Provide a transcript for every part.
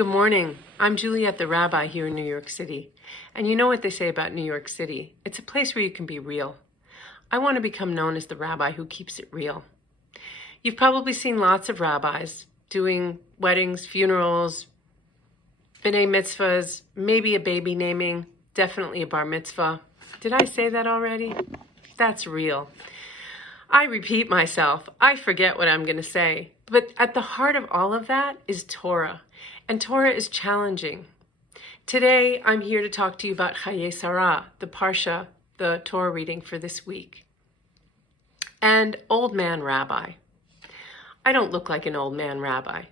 Good morning. I'm Juliet the Rabbi here in New York City. And you know what they say about New York City? It's a place where you can be real. I want to become known as the rabbi who keeps it real. You've probably seen lots of rabbis doing weddings, funerals, b'nai mitzvahs, maybe a baby naming, definitely a bar mitzvah. Did I say that already? That's real. I repeat myself. I forget what I'm going to say. But at the heart of all of that is Torah. And Torah is challenging. Today, I'm here to talk to you about Chayei Sarah, the Parsha, the Torah reading for this week. And old man rabbi. I don't look like an old man rabbi.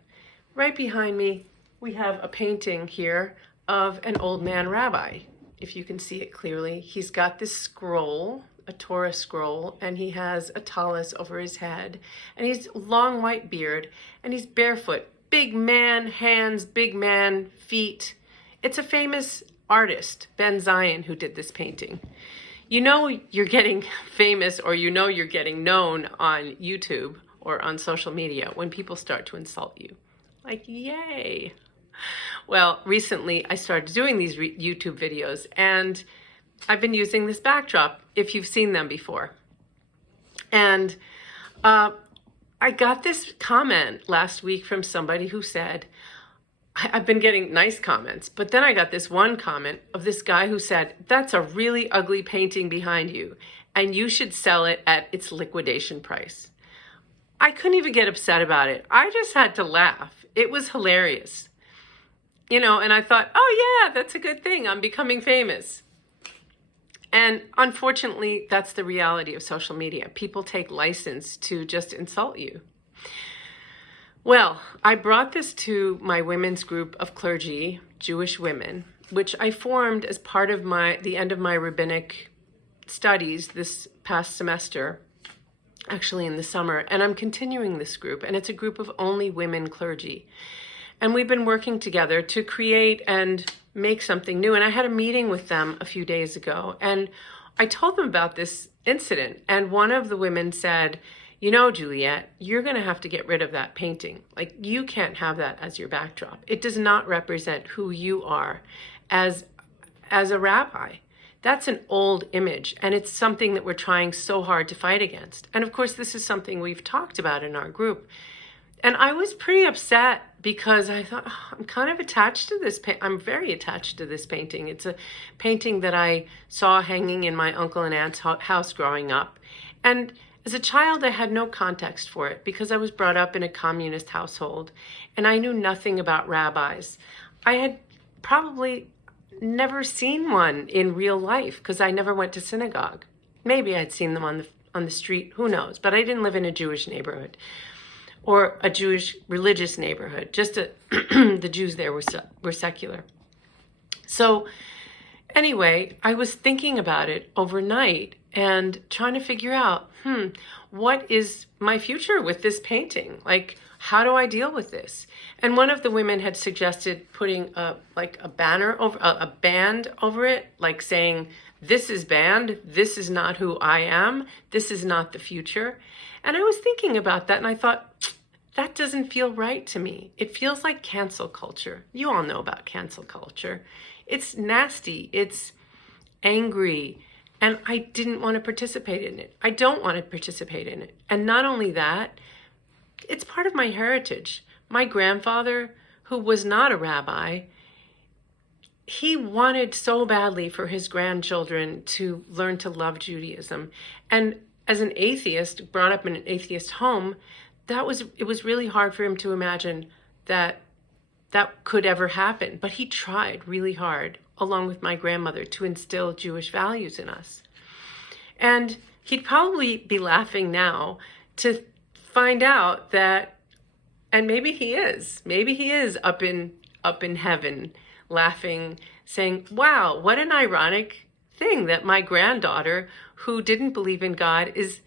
Right behind me, we have a painting here of an old man rabbi. If you can see it clearly, he's got this scroll, a Torah scroll, and he has a tallis over his head, and he's long white beard, and he's barefoot. Big man hands, big man feet. It's a famous artist, Ben Zion, who did this painting. You know you're getting famous, or you know you're getting known on YouTube or on social media when people start to insult you. Like, yay. Well, recently I started doing these YouTube videos, and I've been using this backdrop, if you've seen them before. And I got this comment last week from somebody who said, I've been getting nice comments, but then I got this one comment of this guy who said, that's a really ugly painting behind you, and you should sell it at its liquidation price. I couldn't even get upset about it. I just had to laugh. It was hilarious. You know, and I thought, oh yeah, that's a good thing. I'm becoming famous. And unfortunately, that's the reality of social media. People take license to just insult you. Well, I brought this to my women's group of clergy, Jewish women, which I formed as part of the end of my rabbinic studies this past semester, actually in the summer. And I'm continuing this group, and it's a group of only women clergy. And we've been working together to create and make something new. And I had a meeting with them a few days ago, and I told them about this incident. And one of the women said, you know, Juliet, you're going to have to get rid of that painting. Like, you can't have that as your backdrop. It does not represent who you are as a rabbi. That's an old image, and it's something that we're trying so hard to fight against. And of course, this is something we've talked about in our group. And I was pretty upset because I thought, oh, I'm kind of attached to this I'm very attached to this painting. It's a painting that I saw hanging in my uncle and aunt's house growing up. And as a child, I had no context for it because I was brought up in a communist household and I knew nothing about rabbis. I had probably never seen one in real life because I never went to synagogue. Maybe I'd seen them on the street, who knows, but I didn't live in a Jewish neighborhood or a Jewish religious neighborhood. The Jews there were secular. So anyway, I was thinking about it overnight and trying to figure out, what is my future with this painting? Like, how do I deal with this? And one of the women had suggested putting a banner over, a band over it, like saying, this is banned, this is not who I am, this is not the future. And I was thinking about that, and I thought, that doesn't feel right to me. It feels like cancel culture. You all know about cancel culture. It's nasty, it's angry, and I didn't want to participate in it. I don't want to participate in it. And not only that, it's part of my heritage. My grandfather, who was not a rabbi, he wanted so badly for his grandchildren to learn to love Judaism. And as an atheist, brought up in an atheist home, it was really hard for him to imagine that could ever happen. But he tried really hard, along with my grandmother, to instill Jewish values in us. And he'd probably be laughing now to find out that, and maybe he is up in heaven, laughing, saying, wow, what an ironic thing that my granddaughter, who didn't believe in God, is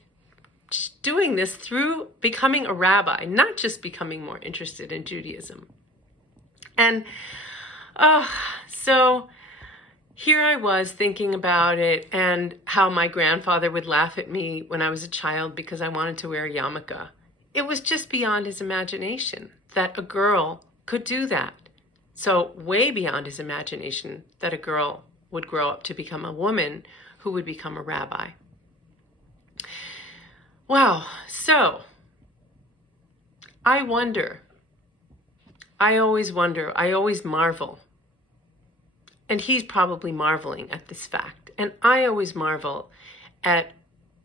doing this through becoming a rabbi, not just becoming more interested in Judaism. And so here I was thinking about it and how my grandfather would laugh at me when I was a child because I wanted to wear a yarmulke. It was just beyond his imagination that a girl could do that. So way beyond his imagination that a girl would grow up to become a woman who would become a rabbi. Wow. So I always wonder, I always marvel. And he's probably marveling at this fact. And I always marvel at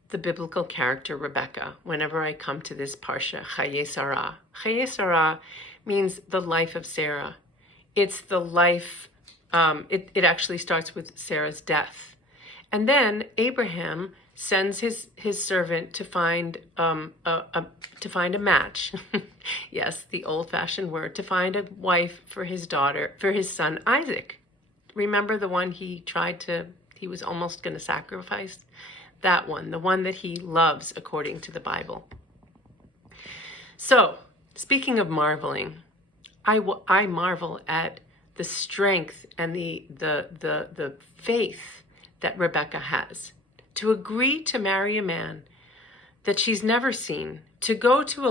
the biblical character Rebecca whenever I come to this parsha, Chayei Sarah. Chayei Sarah means the life of Sarah. It's the life, it actually starts with Sarah's death. And then Abraham sends his servant to find a match. Yes, the old-fashioned word, to find a wife for his son Isaac. Remember the one he was almost going to sacrifice? That one, the one that he loves according to the Bible. So, speaking of marveling, I marvel at the strength and the faith that Rebecca has to agree to marry a man that she's never seen, to go to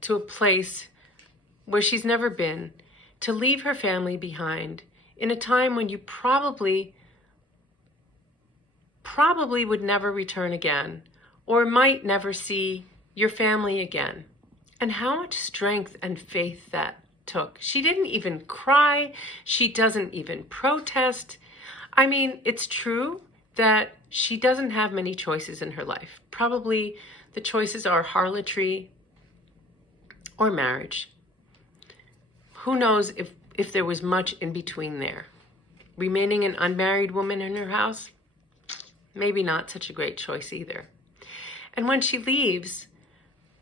to a place where she's never been, to leave her family behind in a time when you probably would never return again, or might never see your family again. And how much strength and faith that took. She didn't even cry. She doesn't even protest. I mean, it's true that she doesn't have many choices in her life. Probably the choices are harlotry or marriage. Who knows if there was much in between there. Remaining an unmarried woman in her house? Maybe not such a great choice either. And when she leaves,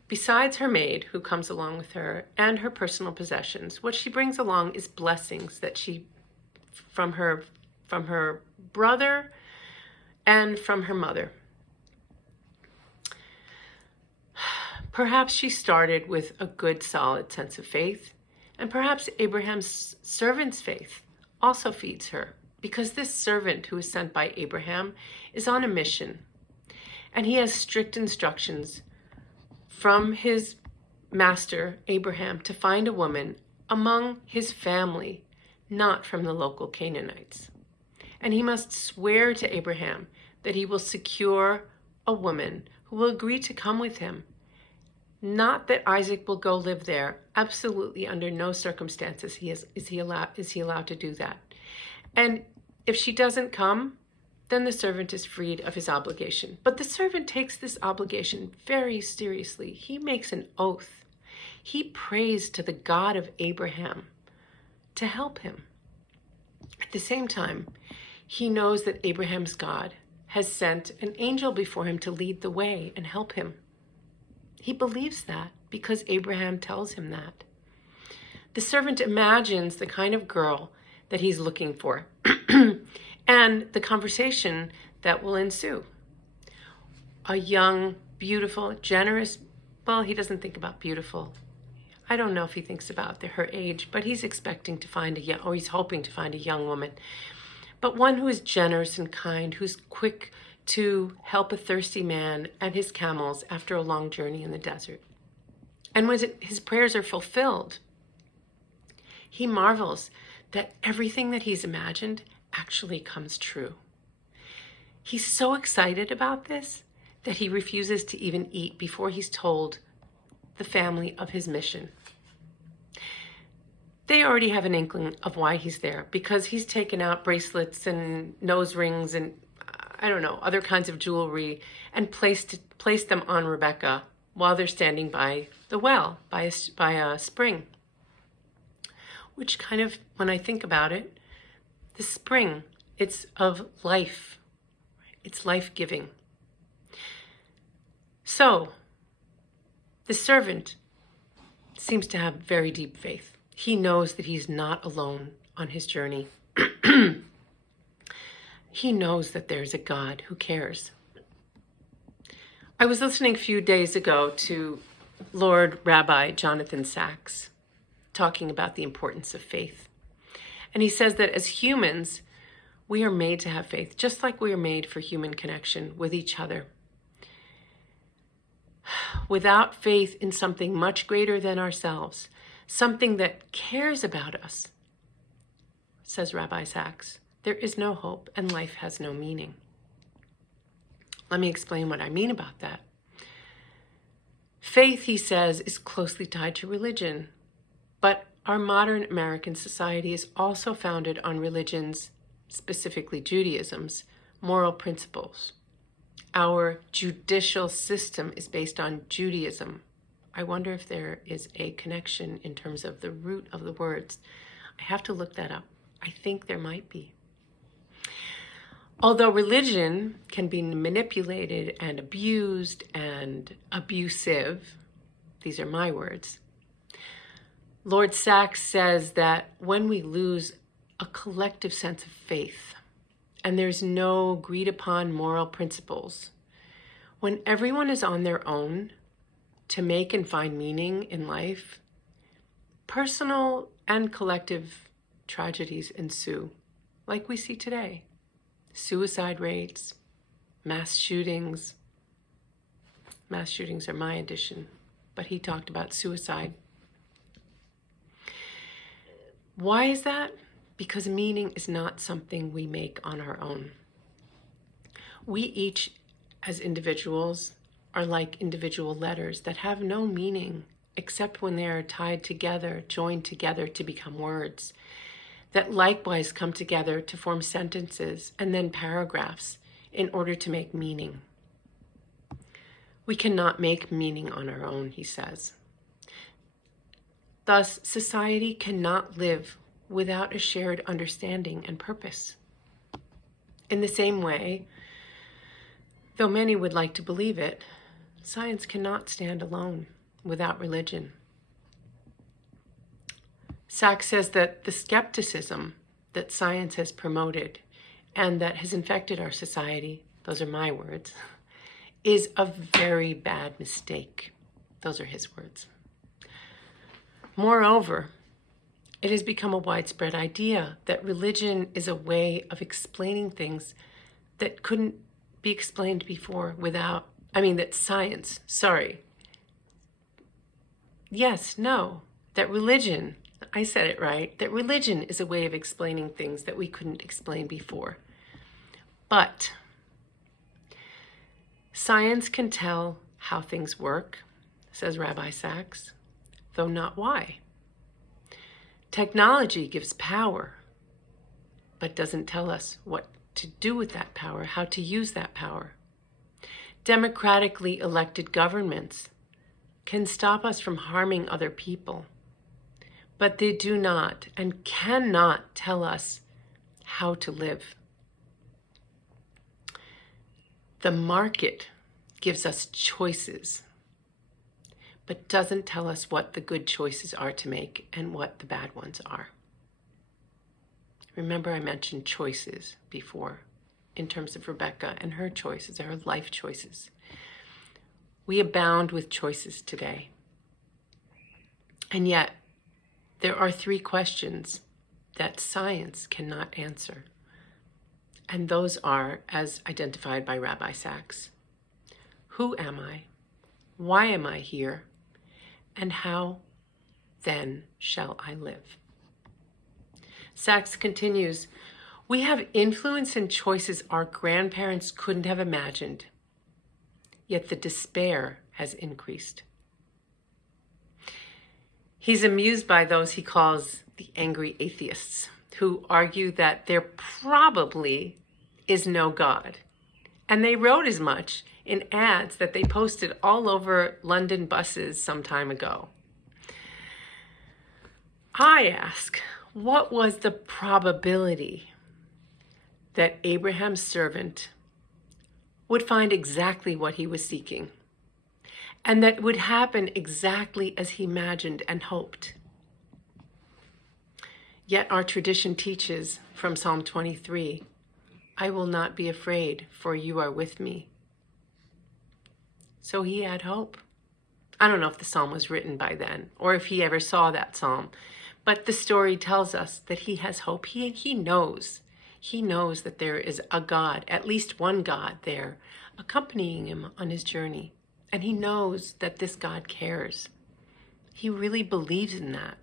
besides her maid who comes along with her and her personal possessions, what she brings along is blessings that from her brother and from her mother. Perhaps she started with a good, solid sense of faith, and perhaps Abraham's servant's faith also feeds her, because this servant who is sent by Abraham is on a mission, and he has strict instructions from his master, Abraham, to find a woman among his family, not from the local Canaanites. And he must swear to Abraham that he will secure a woman who will agree to come with him. Not that Isaac will go live there. Absolutely under no circumstances is he allowed to do that. And if she doesn't come, then the servant is freed of his obligation. But the servant takes this obligation very seriously. He makes an oath. He prays to the God of Abraham to help him. At the same time, he knows that Abraham's God has sent an angel before him to lead the way and help him. He believes that because Abraham tells him that. The servant imagines the kind of girl that he's looking for and the conversation that will ensue. A young, beautiful, generous, well, he doesn't think about beautiful. I don't know if he thinks about her age, but he's expecting to find he's hoping to find a young woman. But one who is generous and kind, who's quick to help a thirsty man and his camels after a long journey in the desert. And when his prayers are fulfilled, he marvels that everything that he's imagined actually comes true. He's so excited about this that he refuses to even eat before he's told the family of his mission. They already have an inkling of why he's there, because he's taken out bracelets and nose rings and other kinds of jewelry and placed them on Rebecca while they're standing by the well, by a spring. Which kind of, when I think about it, the spring, it's of life. It's life-giving. So, the servant seems to have very deep faith. He knows that he's not alone on his journey. He knows that there's a God who cares. I was listening a few days ago to Lord Rabbi Jonathan Sacks talking about the importance of faith. And he says that as humans, we are made to have faith, just like we are made for human connection with each other. Without faith in something much greater than ourselves, something that cares about us, says Rabbi Sachs, there is no hope and life has no meaning. Let me explain what I mean about that. Faith, he says, is closely tied to religion, but our modern American society is also founded on religions, specifically Judaism's, moral principles. Our judicial system is based on Judaism. I wonder if there is a connection in terms of the root of the words. I have to look that up. I think there might be. Although religion can be manipulated and abused and abusive, these are my words, Lord Sachs says that when we lose a collective sense of faith and there's no agreed upon moral principles, when everyone is on their own to make and find meaning in life, personal and collective tragedies ensue, like we see today. Suicide rates, mass shootings. Mass shootings are my addition, but he talked about suicide. Why is that? Because meaning is not something we make on our own. We each, as individuals, are like individual letters that have no meaning except when they are tied together, joined together to become words, that likewise come together to form sentences and then paragraphs in order to make meaning. We cannot make meaning on our own, he says. Thus, society cannot live without a shared understanding and purpose. In the same way, though many would like to believe it, science cannot stand alone without religion. Sachs says that the skepticism that science has promoted and that has infected our society, those are my words, is a very bad mistake. Those are his words. Moreover, it has become a widespread idea that religion is a way of explaining things that couldn't be explained before that science, that religion, I said it right, that religion is a way of explaining things that we couldn't explain before. But science can tell how things work, says Rabbi Sachs, though not why. Technology gives power, but doesn't tell us what to do with that power, how to use that power. Democratically elected governments can stop us from harming other people, but they do not and cannot tell us how to live. The market gives us choices, but doesn't tell us what the good choices are to make and what the bad ones are. Remember, I mentioned choices before in terms of Rebecca and her choices, her life choices. We abound with choices today. And yet, there are 3 questions that science cannot answer. And those are, as identified by Rabbi Sachs: who am I? Why am I here? And how then shall I live? Sachs continues, we have influence and choices our grandparents couldn't have imagined, yet the despair has increased. He's amused by those he calls the angry atheists, who argue that there probably is no God. And they wrote as much in ads that they posted all over London buses some time ago. I ask, what was the probability that Abraham's servant would find exactly what he was seeking, and that would happen exactly as he imagined and hoped? Yet our tradition teaches from Psalm 23, I will not be afraid, for you are with me. So he had hope. I don't know if the psalm was written by then or if he ever saw that psalm, but the story tells us that he has hope. He knows. He knows that there is a God, at least one God there, accompanying him on his journey. And he knows that this God cares. He really believes in that.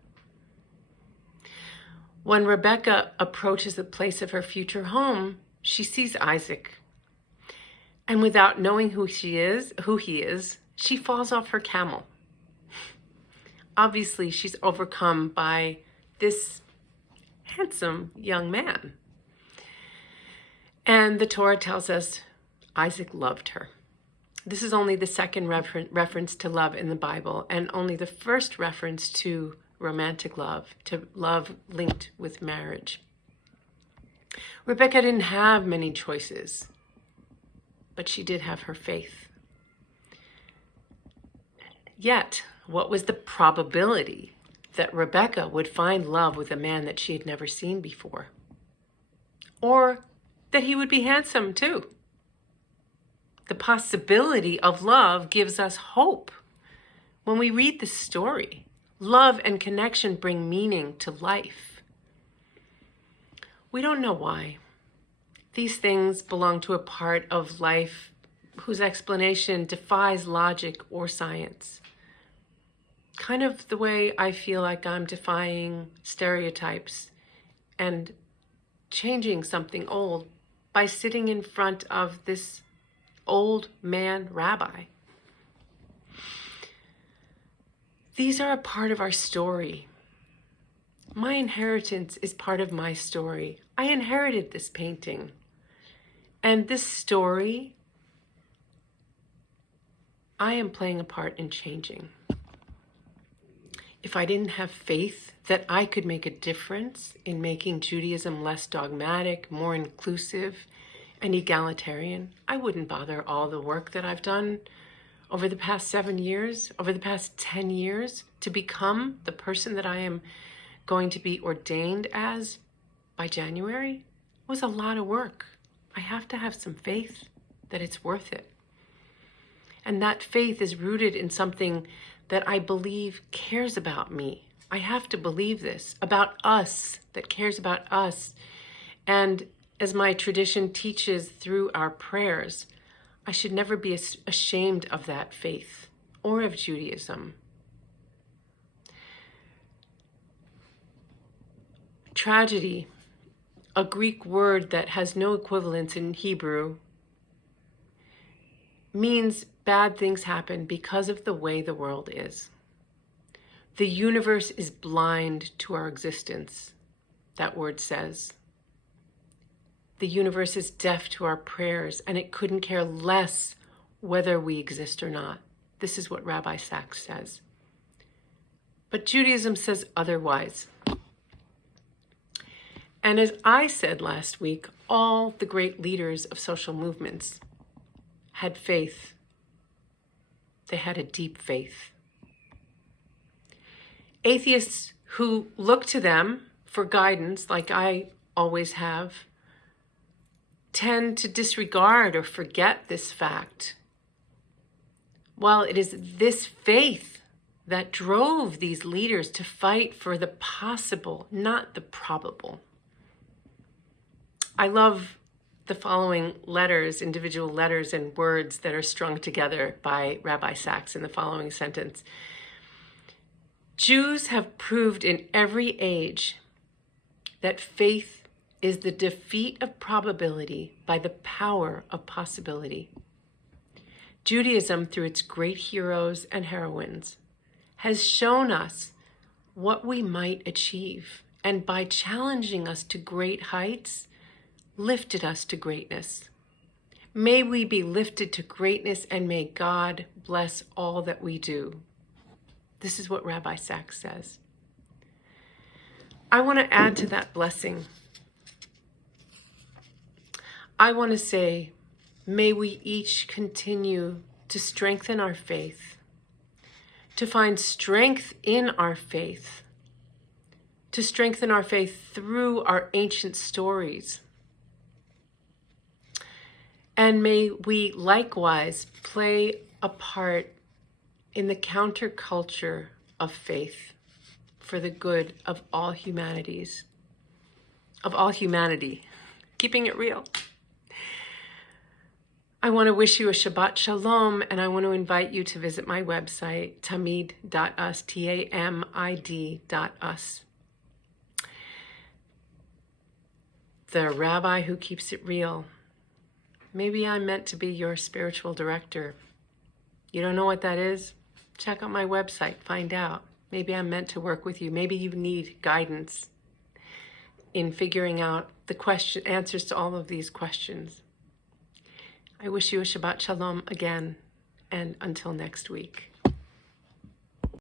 When Rebecca approaches the place of her future home, she sees Isaac. And without knowing who he is, she falls off her camel. Obviously, she's overcome by this handsome young man. And the Torah tells us Isaac loved her. This is only the second reference to love in the Bible, and only the first reference to romantic love, to love linked with marriage. Rebecca didn't have many choices, but she did have her faith. Yet, what was the probability that Rebecca would find love with a man that she had never seen before? Or that he would be handsome too? The possibility of love gives us hope. When we read the story, love and connection bring meaning to life. We don't know why. These things belong to a part of life whose explanation defies logic or science. Kind of the way I feel like I'm defying stereotypes and changing something old by sitting in front of this old man rabbi. These are a part of our story. My inheritance is part of my story. I inherited this painting. And this story, I am playing a part in changing. If I didn't have faith that I could make a difference in making Judaism less dogmatic, more inclusive, and egalitarian, I wouldn't bother all the work that I've done over the past 7 years, over the past 10 years, to become the person that I am going to be ordained as by January. It was a lot of work. I have to have some faith that it's worth it. And that faith is rooted in something that I believe cares about me. I have to believe this about us, that cares about us. And as my tradition teaches through our prayers, I should never be ashamed of that faith or of Judaism. Tragedy, a Greek word that has no equivalence in Hebrew, means bad things happen because of the way the world is. The universe is blind to our existence, that word says. The universe is deaf to our prayers, and it couldn't care less whether we exist or not. This is what Rabbi Sachs says. But Judaism says otherwise. And as I said last week, all the great leaders of social movements had faith. They had a deep faith. Atheists who look to them for guidance, like I always have, tend to disregard or forget this fact. While it is this faith that drove these leaders to fight for the possible, not the probable. I love the following letters, individual letters and words that are strung together by Rabbi Sachs in the following sentence. Jews have proved in every age that faith is the defeat of probability by the power of possibility. Judaism, through its great heroes and heroines, has shown us what we might achieve, and by challenging us to great heights, lifted us to greatness. May we be lifted to greatness, and may God bless all that we do. This is what Rabbi Sachs says. I want to add to that blessing. I want to say, may we each continue to strengthen our faith, to find strength in our faith, to strengthen our faith through our ancient stories. And may we likewise play a part in the counterculture of faith for the good of all humanity, keeping it real. I want to wish you a Shabbat Shalom, and I want to invite you to visit my website, tamid.us, tamid.us. The Rabbi who keeps it real. Maybe I'm meant to be your spiritual director. You don't know what that is? Check out my website, find out. Maybe I'm meant to work with you. Maybe you need guidance in figuring out the answers to all of these questions. I wish you a Shabbat Shalom again, and until next week.